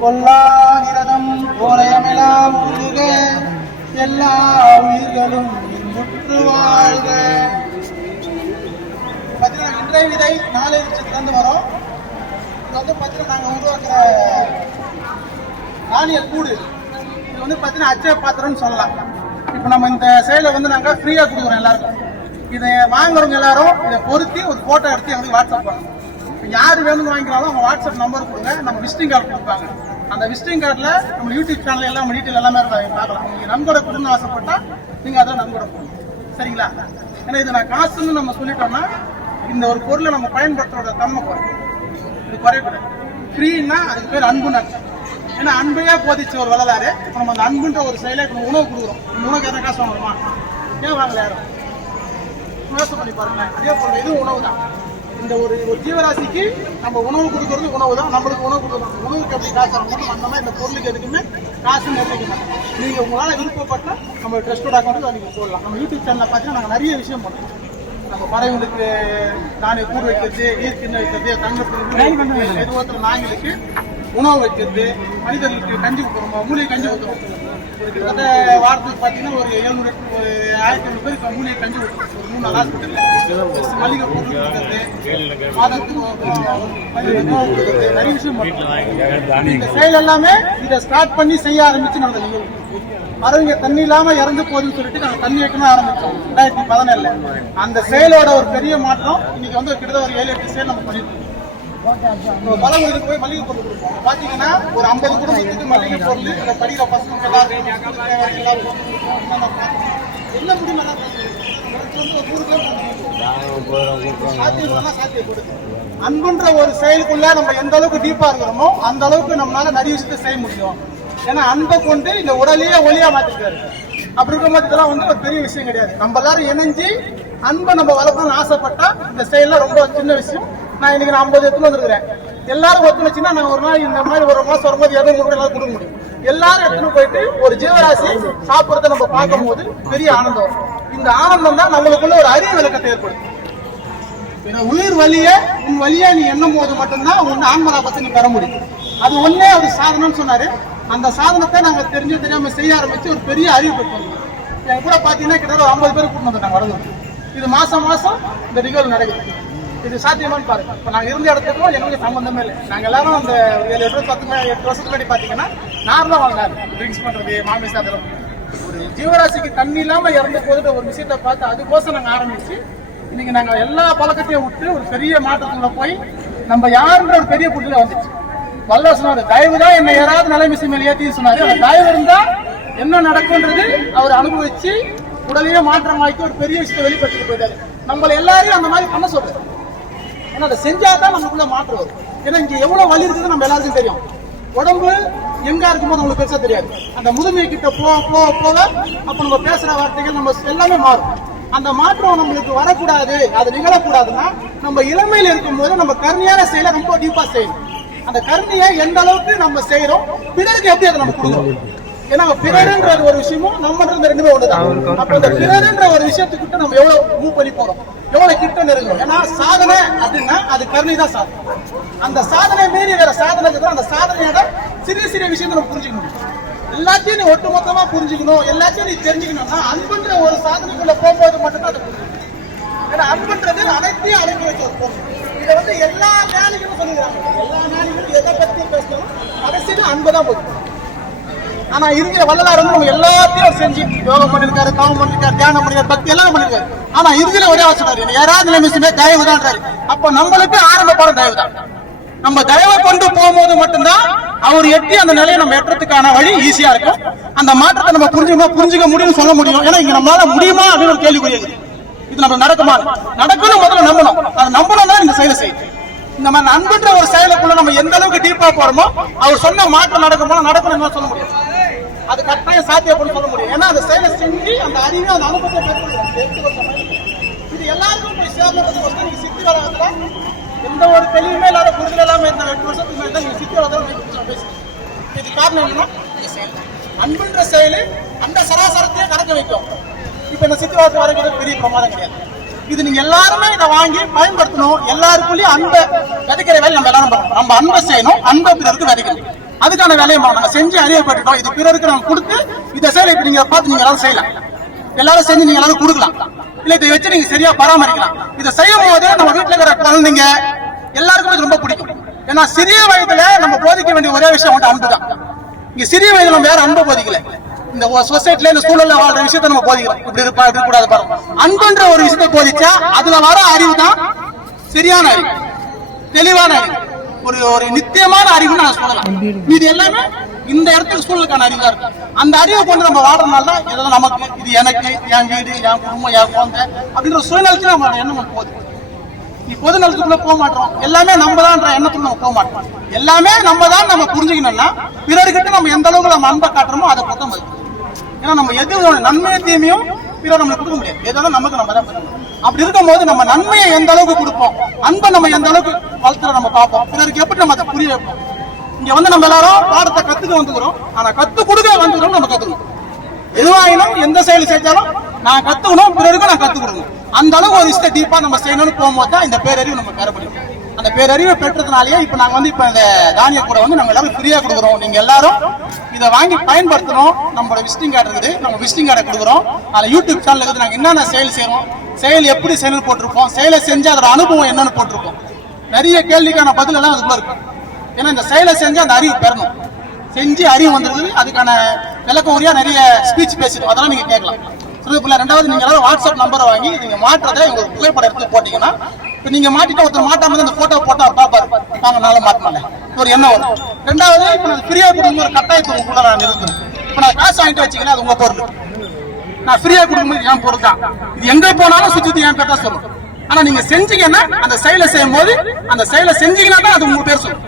கொல்லாகிரதம் கோலயமெல்லாம் உருக எல்லா உயிர்களும் முற்று வாழ்க பார்த்தீங்கன்னா இன்றைய விதை நாளை இருந்து வரும் இது வந்து பார்த்தீங்கன்னா நாங்கள் உருவாக்குற தானியல் கூடு. இது வந்து பார்த்தீங்கன்னா அச்சய பாத்திரம்னு சொல்லலாம். இப்போ நம்ம இந்த செயலை வந்து நாங்கள் ஃப்ரீயாக கொடுக்குறோம் எல்லாருக்கும். இதை வாங்குறவங்க எல்லாரும் இதை பொருத்தி ஒரு ஃபோட்டோ எடுத்து எங்களுக்கு வாட்ஸ்அப் பண்ணணும் இப்போ யார் வேணும்னு வாங்கிக்கிறாலும் அவங்க வாட்ஸ்அப் நம்பர் கொடுங்க. நம்ம விசிட்டிங் கார்டு கொடுப்பாங்க. அந்த விசிட்டிங் கார்டில் நம்ம யூடியூப் சேனல் எல்லாம் டீட்டெயில் எல்லாமே பார்க்கலாம். நீங்கள் நன்கொடை கொடுன்னு ஆசைப்பட்டா நீங்கள் அதை நன்கொடை கொடுங்க. சரிங்களா? ஏன்னா இது நான் காசுன்னு நம்ம சொல்லிட்டோம்னா இந்த ஒரு பொருளை நம்ம பயன்படுத்துறோட தன்மை குறையும். இது குறையக்கூடாது. ஃப்ரீன்னா அதுக்கு பேர் அன்புன்னு அர்த்தம். ஏன்னா அன்பையே போதிச்ச ஒரு வரலாறு இப்போ நம்ம அந்த அன்புன்ற ஒரு செயலை இப்போ உணவு கொடுக்குறோம். உணவுக்கு எதனா காசு வாங்கணுமா ஏன் வாங்கல யாரும்? யோசனை பண்ணி பாருங்க. அதே போல இது உணவு தான். இந்த ஒரு ஒரு ஜீவராசிக்கு நம்ம உணவு கொடுக்கறது உணவு தான். நம்மளுக்கு உணவு கொடுக்கணும். உணவுக்கு எப்படி காசு வாங்கணும் அந்த மாதிரி இந்த பொருளுக்கு எதுக்குமே காசு நிர்ணயிக்க மாட்டோம் நீங்க உங்களால விருப்பப்பட்ட நம்ம ட்ரஸ்டோட அக்கௌண்ட் நீங்க போடலாம் நம்ம யூடியூப் சேனல்ல பார்த்தீங்கன்னா நாங்கள் நிறைய விஷயம் பண்ணுறோம் நம்ம பறவைகளுக்கு நானே கூடு வைக்கிறது நீர் வைக்கிறது தங்கத்துக்கு எது ஒருத்தர் நாய்களுக்கு உணவு வைக்கிறது மனிதர்களுக்கு கஞ்சி ஊற்றுறோம் மூலிகை கஞ்சி ஊற்றுறோம் கிட்டத்தட்ட வாரத்துக்கு பார்த்தீங்கன்னா ஒரு எழுநூறு ஒரு ஆயிரத்தி ஐநூறு பேருக்கு மூலிகை கஞ்சி ஒரு மூணு நாள் ஹாஸ்பிட்டலில் மளிகை பொருள் கொடுக்கறது. மாதத்துக்கு கொடுக்கறது. நிறைய விஷயம் இந்த செயல் எல்லாமே இதை ஸ்டார்ட் பண்ணி செய்ய ஆரம்பிச்சு நம்ம நிகழ்வு மரவங்க தண்ணி இல்லாம இறந்து போகுதுன்னு சொல்லிட்டு நாங்கள் தண்ணி வைக்கணும் ஆரம்பிச்சோம். ரெண்டாயிரத்தி பதினேழுல. அந்த செயலோட ஒரு பெரிய மாற்றம் இன்னைக்கு வந்து கிட்டத்தட்ட ஒரு ஏழு எட்டு செயல் நம்ம பண்ணிருக்கோம் இப்போ போய் மளிகை பொருள் கொடுப்போம். ஒரு ஐம்பது குடும்பத்துக்கு மளிகை பொருள்? இந்த படிக்கிற பசங்க எல்லாரும் என்ன முடியும் அன்புன்ற ஒரு செயலுக்குள்ள நம்ம எந்த அளவுக்கு டீப்பா இருக்கிறோமோ அந்த அளவுக்கு நம்மளால நிறைய விஷயத்தை செய்ய முடியும். ஏன்னா அன்பை கொண்டு இந்த உடலையே ஒளியா மாத்திருக்காரு. அப்படி இருக்கும்போது இதெல்லாம் வந்து ஒரு பெரிய விஷயம் கிடையாது. நம்ம எல்லாரும் இணைஞ்சு அன்பை நம்ம வளர்க்கணும்னு ஆசைப்பட்டா இந்த செயல்லாம் ரொம்ப சின்ன விஷயம். நான் இன்னைக்கு நான் ஐம்பது எடுத்துன்னு வந்திருக்கிறேன். எல்லாரும் ஒத்துழைச்சுன்னா நான் ஒரு நாள் இந்த மாதிரி ஒரு மாசம் வரும்போது இரநூறு கூட எல்லாரும் கொடுக்க முடியும். எல்லாரும் எடுத்துன்னு போயிட்டு ஒரு ஜீவராசி சாப்பிட்றத நம்ம பார்க்கும்போது பெரிய ஆனந்தம் இந்த ஆனந்தம் தான் நம்மளுக்குள்ள ஒரு அறிவு விளக்கத்தை ஏற்படுத்தும். உயிர் வழிய உன் வலிய நீ எண்ணும் போது மட்டும்தான் உன் ஆன்மலாபத்தை நீ பெற முடியும். அது ஒன்னே ஒரு சாதனம்னு சொன்னாரு. அந்த சாதனத்தை நாங்க தெரிஞ்சு தெரியாம செய்ய ஆரம்பிச்சு ஒரு பெரிய அறிவு பெற்றோம். என் கூட பாத்தீங்கன்னா கிட்டத்தட்ட ஒரு ஐம்பது பேர் கூட்டு வந்தாங்க வடலூர் இது மாசம் மாசம் இந்த நிகழ்வு நடக்குது. இது சாத்தியமான்னு பாருங்க. இப்போ நாங்கள் இருந்த இடத்துக்கும் எங்களுக்கு சம்மந்தமே இல்லை. நாங்கள் எல்லாரும் அந்த ஏழு எட்டு பத்து எட்டு வருஷத்துக்கு முன்னாடி பார்த்தீங்கன்னா நார்மலாக வாங்கினாரு. ட்ரிங்க்ஸ் பண்ணுறது மாமி சாதனம். ஒரு ஜீவராசிக்கு தண்ணி இல்லாமல் இறந்து போதுட்டு ஒரு விஷயத்தை பார்த்து அதுக்கோசம் நாங்கள் ஆரம்பிச்சு இன்னைக்கு நாங்கள் எல்லா பழக்கத்தையும் விட்டு ஒரு பெரிய மாற்றத்துக்குள்ள போய் நம்ம யாருன்ற ஒரு பெரிய புள்ளில வந்துச்சு. வல்ல சொன்னாரு தயவு தான் என்னை யாராவது நிலைமிசை மேல ஏத்தி சொன்னாரு. அந்த தயவு இருந்தால் என்ன நடக்கும்ன்றது அவர் அனுபவிச்சு உடலையே மாற்றம் ஆக்கி ஒரு பெரிய விஷயத்தை வெளிப்படுத்திட்டு போயிட்டாரு. நம்மளை எல்லாரையும் அந்த மாதிரி பண்ண சொல்றேன் ஏன்னா அதை செஞ்சாதான் நமக்குள்ள மாற்றம் வரும். ஏன்னா இங்கே எவ்வளோ வலி இருக்குது நம்ம எல்லாருக்கும் தெரியும். உடம்பு எங்கே இருக்கும்போது உங்களுக்கு பெருசாக தெரியாது. அந்த முதுமை கிட்ட போக போக போக அப்போ நம்ம பேசுகிற வார்த்தைகள் நம்ம எல்லாமே மாறும். அந்த மாற்றம் நம்மளுக்கு வரக்கூடாது அது நிகழக்கூடாதுன்னா நம்ம இளமையில இருக்கும்போது நம்ம கருணையான செயலை ரொம்ப டீப்பாக செய்யணும். அந்த கருணையை எந்த அளவுக்கு நம்ம செய்கிறோம் பிறருக்கு எப்படி அதை நம்ம கொடுக்கணும்? ஏன்னா பிறருன்ற ஒரு விஷயமும் நம்மன்றது ரெண்டுமே ஒண்ணுதான். அப்ப இந்த பிறருன்ற ஒரு விஷயத்துக்கிட்ட நம்ம எவ்வளவு மூவ் பண்ணி போறோம்? எவ்வளவு கிட்ட நெருங்கும் ஏன்னா சாதனை அப்படின்னா அது கருணை தான் சாதனை. அந்த சாதனை மீறி வேற சாதனை அந்த சாதனையோட சிறிய சிறிய விஷயத்தை நம்ம புரிஞ்சுக்க முடியும். எல்லாத்தையும் நீ ஒட்டுமொத்தமா புரிஞ்சுக்கணும். எல்லாத்தையும் நீ தெரிஞ்சுக்கணும்னா அன்புன்ற ஒரு சாதனைக்குள்ள போகும்போது மட்டும்தான் அதை புரிஞ்சுக்கணும் ஏன்னா அன்புன்றது அனைத்தையும் அடக்கி வச்ச ஒரு பொருள் இதை வந்து எல்லா ஞானிகளும் சொல்லுகிறாங்க. எல்லா ஞானிகளும் எதை பத்தி பேசணும் அரசியலும் அன்பு தான் போகுது ஆனா இருக்கிற வள்ளலார் வந்து நம்ம எல்லாத்தையும் செஞ்சு யோகம் பண்ணிருக்காரு தவம் பண்ணிருக்காரு தியானம் பண்ணிருக்காரு பக்தி எல்லாம் பண்ணிருக்காரு. ஆனா இறுதியில ஒரே வச்சுட்டாரு யாராவது நிமிஷமே தயவு தான் அப்ப நம்மளுக்கு ஆரம்ப பாடம் தயவு தான் நம்ம தயவை கொண்டு போகும்போது மட்டும்தான் அவர் எட்டி அந்த நிலையை நம்ம எட்டுறதுக்கான வழி ஈஸியா இருக்கும். அந்த மாற்றத்தை நம்ம புரிஞ்சுக்கோ புரிஞ்சுக்க முடியும்னு சொல்ல முடியும். ஏன்னா இங்க நம்மளால முடியுமா அப்படின்னு ஒரு கேள்வி இருக்குது இது நம்ம நடக்குமா? நடக்கணும் முதல்ல நம்பணும். அதை நம்பணும்னா இந்த செயலை செய்யும் இந்த மாதிரி அன்புன்ற ஒரு செயலுக்குள்ள நம்ம எந்த அளவுக்கு டீப்பா போறோமோ அவர் சொன்ன மாற்றம் நடக்குமோ நடக்கணும்னு சொல்ல முடியும் அது கட்டாயம் சாத்தியப்படும் சொல்ல முடியும். ஏன்னா அந்த செயலை செஞ்சு அந்த அறிவை அந்த அனுபவத்தை பெற்றுக்கணும் இது எல்லாருக்கும் போய் சேர்ந்தது வந்து சித்தி வராதுல எந்த ஒரு தெளிவுமே இல்லாத புரிதல் இல்லாமல் இந்த எட்டு வருஷத்துக்கு மேலே தான் சித்தி வரதான் பேசுறீங்க இது காரணம் என்னன்னா செயல் அன்புன்ற செயல் அந்த சராசரத்தையே கடக்க வைக்கும். இப்போ இந்த சித்தி வாக்கு வரைக்கும் பெரிய பிரமாதம் கிடையாது. இது நீங்க எல்லாருமே இதை வாங்கி பயன்படுத்தணும். எல்லாருக்குள்ளயும் அன்பை விதைக்கிற வேலை நம்ம எல்லாரும் பண்ணணும். நம்ம அன்பை செய்யணும். அன்பை பிறருக்கு விதைக்கணும். அதுக்கான வேலையை நாங்க செஞ்சு அறியப்பட்டுட்டோம் இது பிறருக்கு நம்ம கொடுத்து இந்த செயலை இப்ப நீங்க பார்த்து நீங்க எல்லாரும் செய்யலாம். எல்லாரும் செஞ்சு நீங்க எல்லாரும் கொடுக்கலாம். இல்ல இதை வச்சு நீங்க சரியா பராமரிக்கலாம். இதை செய்யும் போது நம்ம வீட்டுல இருக்கிற குழந்தைங்க எல்லாருக்குமே இது ரொம்ப பிடிக்கும். ஏன்னா சிறிய வயதுல நம்ம போதிக்க வேண்டிய ஒரே விஷயம் வந்து அன்பு தான் இங்க சிறிய வயதுல நம்ம யாரும் அன்பு போதிக்கல. இந்த சொசைட்டில இந்த சூழல்ல வாழ்ற விஷயத்த நம்ம போதிக்கிறோம். இப்படி இருப்பா இப்படி கூடாது பாருங்க. அன்புன்ற ஒரு விஷயத்தை போதிச்சா அதுல வர அறிவு தான் சரியான அறிவு. தெளிவான அறிவு. ஒரு ஒரு நித்தியமான அறிவுன்னு நான் சொல்லலாம். இது எல்லாமே இந்த இடத்துக்கு சூழலுக்கான அறிவா இருக்கு. அந்த அறிவை கொண்டு நம்ம வாடுறதுனால தான் இதெல்லாம் நமக்கு இது எனக்கு என் வீடு என் குடும்பம் என் குழந்தை அப்படின்ற சூழ்நிலைக்கு நம்ம எண்ணம் போகுது. நீ பொது நலத்துக்குள்ள போக மாட்டோம். எல்லாமே நம்ம தான்ன்ற எண்ணத்துக்குள்ள நம்ம போக மாட்டோம். எல்லாமே நம்ம தான் நம்ம புரிஞ்சுக்கணும்னா பிறர்கிட்ட நம்ம எந்த அளவுக்கு நம்ம அன்பை காட்டுறோமோ அதை பொறுத்த மதிப்பு. ஏன்னா நம்ம எது நன்மையை தீமையும் பிறர் நம்மளுக்கு கொடுக்க முடியாது. எதாலும் நமக்கு நம்ம தான் அப்படி அப்படி இருக்கும்போது நம்ம நன்மையை எந்த அளவுக்கு கொடுப்போம்? அன்பை நம்ம எந்த அளவுக்கு வளர்த்துற நம்ம பார்ப்போம். பிறருக்கு எப்படி நம்ம அதை புரிய வைப்போம்? இங்க வந்து நம்ம எல்லாரும் பாடத்தை கத்துக்க வந்துக்கிறோம். ஆனா கத்து கொடுக்க வந்துக்கிறோம் நம்ம கத்துக்கணும். எதுவாயினும் எந்த செயல் செஞ்சாலும் நான் கத்துக்கணும் பிறருக்கு நான் கத்துக் கொடுக்கணும். அந்த அளவுக்கு ஒரு விஷயத்தை டீப்பா நம்ம செய்யணும்னு போகும்போது தான் இந்த பேரறிவு நம்ம பெற முடியும் அந்த பேரறிவை பெற்றதுனாலயே இப்ப நாங்க வந்து இப்ப இந்த தானிய கூட வந்து நம்ம எல்லாரும் ஃப்ரீயா கொடுக்குறோம். நீங்க எல்லாரும் இதை வாங்கி பயன்படுத்தணும். நம்மளோட விசிட்டிங் கார்டு இருக்குது. நம்ம விசிட்டிங் கார்டை கொடுக்குறோம். அதுல யூடியூப் சேனல் இருக்குது. நாங்க என்னென்ன செயல் செய்யறோம்? செயல் எப்படி செயல் போட்டிருப்போம் செயலை செஞ்சு அதோட அனுபவம் என்னன்னு போட்டிருப்போம் நிறைய கேள்விக்கான பதில் எல்லாம் அதுக்குள்ள இருக்கும் ஏன்னா இந்த செயலை செஞ்சு அந்த அறிவு பெறணும். செஞ்சு அறிவு வந்துருக்குது. அதுக்கான விளக்க உரியா நிறைய ஸ்பீச் பேசிடும் அதெல்லாம் நீங்க கேட்கலாம். இதுக்குள்ள ரெண்டாவது நீங்க எல்லாரும் வாட்ஸ்அப் நம்பரை வாங்கி நீங்க மாற்றதை உங்க புகைப்படம் எடுத்து போட்டீங்கன்னா இப்ப நீங்க மாட்டிட்டு ஒருத்தர் மாட்டாம அந்த போட்டோ போட்டா பாப்பாரு நாங்க நாள மாட்டினால ஒரு எண்ணம் வரும். ரெண்டாவது இப்ப நான் ஃப்ரீயா கொடுக்கும் ஒரு கட்டாயத்தை உங்களுக்குள்ள நான் நிறுத்தணும். இப்ப நான் காசு வாங்கிட்டு வச்சுக்கலாம் அது உங்க பொருள். நான் ஃப்ரீயா கொடுக்கும்போது என் பொருள் தான். இது எங்க போனாலும் சுத்தி என் பேர் தான் சொல்லும். ஆனா நீங்க செஞ்சீங்கன்னா அந்த செயலை செய்யும் போது அந்த செயலை செஞ்சீங்கன்னா தான் அது உங்க பேர் சொல்லும்.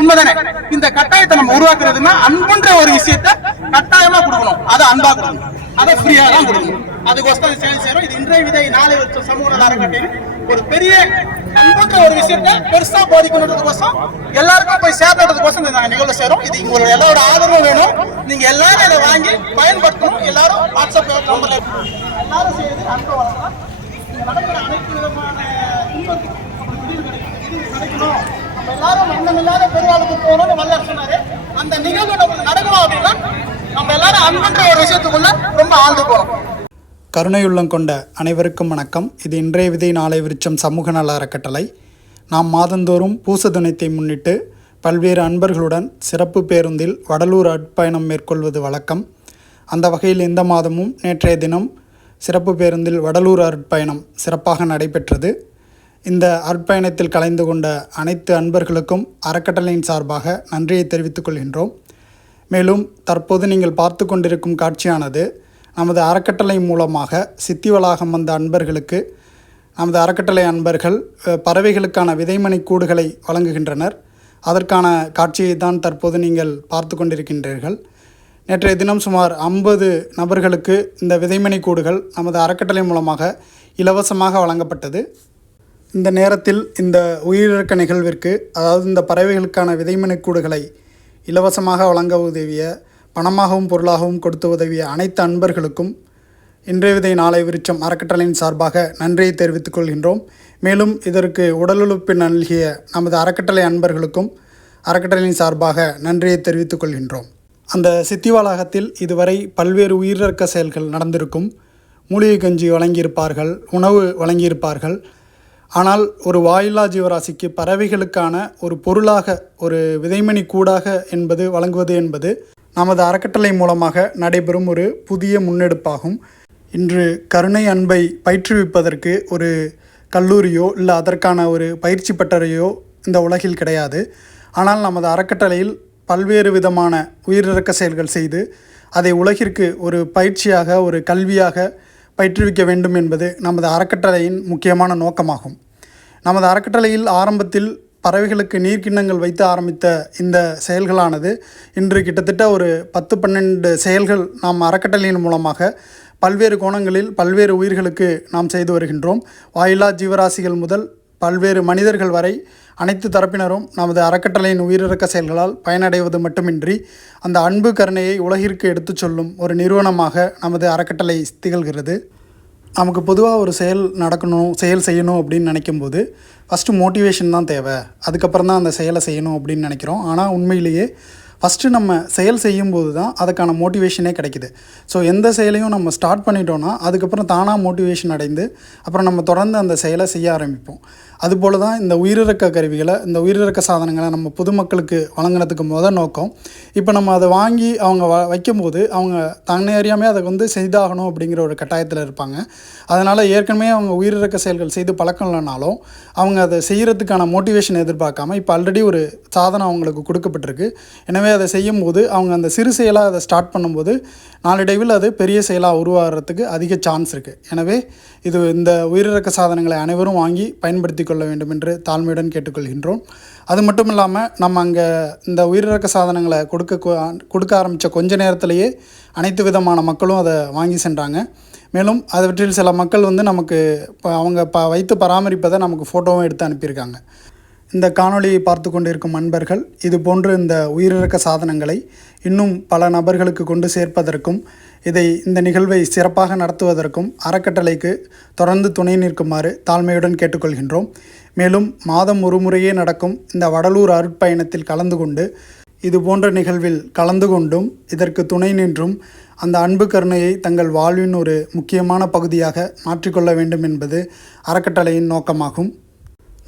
உண்மைதானே? இந்த கட்டாயத்தை நம்ம உருவாக்குறதுன்னா அன்புன்ற ஒரு விஷயத்த கட்டாயமா கொடுக்கணும். அதை அன்பா கொடுக்கணும். அதை ஃப்ரீயா தான் கொடுக்கணும். அதுக்கோசரம் செயல் செய்யறோம். இது இன்றைய விதை நாளை வச்சு சமூக நல ஒரு பெரிய அன்புன்ற ஒரு விஷயத்த பெருசா போதிக்கணுன்றதுக்கோசம் எல்லாருக்கும் போய் சேர்க்கறதுக்கோசம் நாங்க நிகழ்வு செய்யறோம். இது உங்களோட எல்லாரோட ஆதரவும் வேணும். நீங்க எல்லாரும் இதை வாங்கி பயன்படுத்தணும். எல்லாரும் வாட்ஸ்அப் நம்பர்ல எல்லாரும் செய்யறது அன்பை வளர்க்கலாம். இங்க நடக்கிற அனைத்து விதமான துன்பத்துக்கு முடிவு கிடைக்கும் இது கிடைக்கணும் நம்ம எல்லாரும் மரணமில்லாத பெருவாளுக்கு போகணும்னு வல்லர் சொன்னாரு. அந்த நிகழ்வு நம்ம நடக்கணும் அப்படின்னா நம்ம எல்லாரும் அன்புன்ற ஒரு விஷயத்துக்குள்ள ரொம்ப ஆழ்ந்து போறோம் கருணையுள்ளம் கொண்ட அனைவருக்கும் வணக்கம். இது இன்றைய விதை நாளை விருச்சம் சமூக நல அறக்கட்டளை நாம் மாதந்தோறும் பூச தினத்தை முன்னிட்டு பல்வேறு அன்பர்களுடன் சிறப்பு பேருந்தில் வடலூர் அட்பயணம் மேற்கொள்வது வழக்கம். அந்த வகையில் இந்த மாதமும் நேற்றைய தினம் சிறப்பு பேருந்தில் வடலூர் அட்பயணம் சிறப்பாக நடைபெற்றது. இந்த அற்பயணத்தில் கலந்து கொண்ட அனைத்து அன்பர்களுக்கும் அறக்கட்டளையின் சார்பாக நன்றியை தெரிவித்துக் கொள்கின்றோம். மேலும் தற்போது நீங்கள் பார்த்து கொண்டிருக்கும் காட்சியானது நமது அறக்கட்டளை மூலமாக சித்தி வளாகம் வந்த அன்பர்களுக்கு நமது அறக்கட்டளை அன்பர்கள் பறவைகளுக்கான விதைமணி கூடுகளை வழங்குகின்றனர். அதற்கான காட்சியை தான் தற்போது நீங்கள் பார்த்து கொண்டிருக்கின்றீர்கள். நேற்றைய தினம் சுமார் ஐம்பது நபர்களுக்கு இந்த விதைமணி கூடுகள் நமது அறக்கட்டளை மூலமாக இலவசமாக வழங்கப்பட்டது. இந்த நேரத்தில் இந்த உயிரிழக்க நிகழ்விற்கு அதாவது இந்த பறவைகளுக்கான விதைமணி கூடுகளை இலவசமாக வழங்க உதவிய பணமாகவும் பொருளாகவும் கொடுத்து உதவிய அனைத்து அன்பர்களுக்கும் இன்றைய விதை நாளை விருச்சம் அறக்கட்டளையின் சார்பாக நன்றியை தெரிவித்துக் கொள்கின்றோம். மேலும் இதற்கு உடலுழுப்பு நல்கிய நமது அறக்கட்டளை அன்பர்களுக்கும் அறக்கட்டளையின் சார்பாக நன்றியை தெரிவித்துக் கொள்கின்றோம். அந்த சித்தி வளாகத்தில் இதுவரை பல்வேறு உயிரிழக்க செயல்கள் நடந்திருக்கும். மூலிகை கஞ்சி வழங்கியிருப்பார்கள் உணவு வழங்கியிருப்பார்கள் ஆனால் ஒரு வாயில்லா ஜீவராசிக்கு பறவைகளுக்கான ஒரு பொருளாக ஒரு விதைமணி கூடாக என்பது வழங்குவது என்பது நமது அறக்கட்டளை மூலமாக நடைபெறும் ஒரு புதிய முன்னெடுப்பாகும். இன்று கருணை அன்பை பயிற்றுவிப்பதற்கு ஒரு கல்லூரியோ இல்லை அதற்கான ஒரு பயிற்சி பட்டறையோ இந்த உலகில் கிடையாது. ஆனால் நமது அறக்கட்டளையில் பல்வேறு விதமான உயிரிழக்க செயல்கள் செய்து அதை உலகிற்கு ஒரு பயிற்சியாக ஒரு கல்வியாக பயிற்றுவிக்க வேண்டும் என்பது நமது அறக்கட்டளையின் முக்கியமான நோக்கமாகும். நமது அறக்கட்டளையில் ஆரம்பத்தில் பறவைகளுக்கு நீர்க்கிண்ணங்கள் வைத்து ஆரம்பித்த இந்த செயல்களானது இன்று கிட்டத்தட்ட ஒரு பத்து பன்னெண்டு செயல்கள் நாம் அறக்கட்டளையின் மூலமாக பல்வேறு கோணங்களில் பல்வேறு உயிர்களுக்கு நாம் செய்து வருகின்றோம். வாயிலா ஜீவராசிகள் முதல் பல்வேறு மனிதர்கள் வரை அனைத்து தரப்பினரும் நமது அறக்கட்டளையின் உயிரிறக்க செயல்களால் பயனடைவது மட்டுமின்றி அந்த அன்பு கருணையை உலகிற்கு எடுத்துச் சொல்லும் ஒரு நிறுவனமாக நமது அறக்கட்டளை திகழ்கிறது. நமக்கு பொதுவாக ஒரு செயல் நடக்கணும் செயல் செய்யணும் அப்படின்னு நினைக்கும்போது ஃபஸ்ட்டு மோட்டிவேஷன் தான் தேவை. அதுக்கப்புறம் தான் அந்த செயலை செய்யணும் அப்படின்னு நினைக்கிறோம். ஆனால் உண்மையிலேயே ஃபஸ்ட்டு நம்ம செயல் செய்யும்போது தான் அதுக்கான மோட்டிவேஷனே கிடைக்கிது. ஸோ எந்த செயலையும் நம்ம ஸ்டார்ட் பண்ணிட்டோன்னா அதுக்கப்புறம் தானாக மோட்டிவேஷன் அடைந்து அப்புறம் நம்ம தொடர்ந்து அந்த செயலை செய்ய ஆரம்பிப்போம். அதுபோல தான் இந்த உயிரிறக்க கருவிகளை இந்த உயிரிறக்க சாதனங்களை நம்ம பொதுமக்களுக்கு வழங்கினதுக்கு முத நோக்கம். இப்போ நம்ம அதை வாங்கி அவங்க வ வைக்கும்போது அவங்க தன்னை அறியாமே அதை வந்து செய்தாகணும் அப்படிங்கிற ஒரு கட்டாயத்தில் இருப்பாங்க. அதனால் ஏற்கனவே அவங்க உயிரிறக்க செயல்கள் செய்து பழக்கம் இல்லைனாலும் அவங்க அதை செய்கிறதுக்கான மோட்டிவேஷன் எதிர்பார்க்காம இப்போ ஆல்ரெடி ஒரு சாதனம் அவங்களுக்கு கொடுக்கப்பட்டிருக்கு. எனவே அதை செய்யும்போது அவங்க அந்த சிறு செயலாக அதை ஸ்டார்ட் பண்ணும்போது நாளடைவில் அது பெரிய செயலாக உருவாகிறதுக்கு அதிக சான்ஸ் இருக்குது எனவே இது இந்த உயிரிறக்க சாதனங்களை அனைவரும் வாங்கி பயன்படுத்தி கொள்ள வேண்டும் என்று தாழ்மையுடன் கேட்டுக்கொள்கின்றோம். அது மட்டும் இல்லாமல் நம்ம அங்கே இந்த உயிரிழக்க சாதனங்களை கொடுக்க கொடுக்க ஆரம்பித்த கொஞ்ச நேரத்திலேயே அனைத்து விதமான மக்களும் அதை வாங்கி சென்றாங்க. மேலும் அவற்றில் சில மக்கள் வந்து நமக்கு இப்போ அவங்க ப வைத்து பராமரிப்பதை நமக்கு ஃபோட்டோவும் எடுத்து அனுப்பியிருக்காங்க. இந்த காணொளியை பார்த்து கொண்டிருக்கும் அன்பர்கள் இது போன்று இந்த உயிரிழக்க சாதனங்களை இன்னும் பல நபர்களுக்கு கொண்டு சேர்ப்பதற்கும் இதை இந்த நிகழ்வை சிறப்பாக நடத்துவதற்கும் அறக்கட்டளைக்கு தொடர்ந்து துணை நிற்குமாறு தாழ்மையுடன் கேட்டுக்கொள்கின்றோம். மேலும் மாதம் ஒரு முறையே நடக்கும் இந்த வடலூர் அருட்பயணத்தில் கலந்து கொண்டு இது போன்ற நிகழ்வில் கலந்து கொண்டும் இதற்கு துணை நின்றும் அந்த அன்பு கருணையை தங்கள் வாழ்வின் ஒரு முக்கியமான பகுதியாக மாற்றிக்கொள்ள வேண்டும் என்பது அறக்கட்டளையின் நோக்கமாகும்.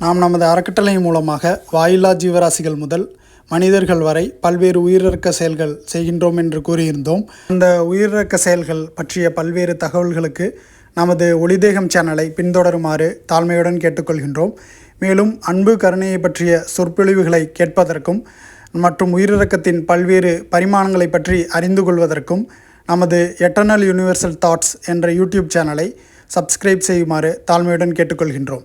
நாம் நமது அறக்கட்டளை மூலமாக வாயில்லா ஜீவராசிகள் முதல் மனிதர்கள் வரை பல்வேறு உயிரிறக்க செயல்கள் செய்கின்றோம் என்று கூறியிருந்தோம். அந்த உயிரிறக்க செயல்கள் பற்றிய பல்வேறு தகவல்களுக்கு நமது ஒளிதேகம் சேனலை பின்தொடருமாறு தாழ்மையுடன் கேட்டுக்கொள்கின்றோம். மேலும் அன்பு கருணையை பற்றிய சொற்பொழிவுகளை கேட்பதற்கும் மற்றும் உயிரிறக்கத்தின் பல்வேறு பரிமாணங்களை பற்றி அறிந்து கொள்வதற்கும் நமது எட்டர்னல் யூனிவர்சல் தாட்ஸ் என்ற யூடியூப் சேனலை சப்ஸ்கிரைப் செய்யுமாறு தாழ்மையுடன் கேட்டுக்கொள்கின்றோம்.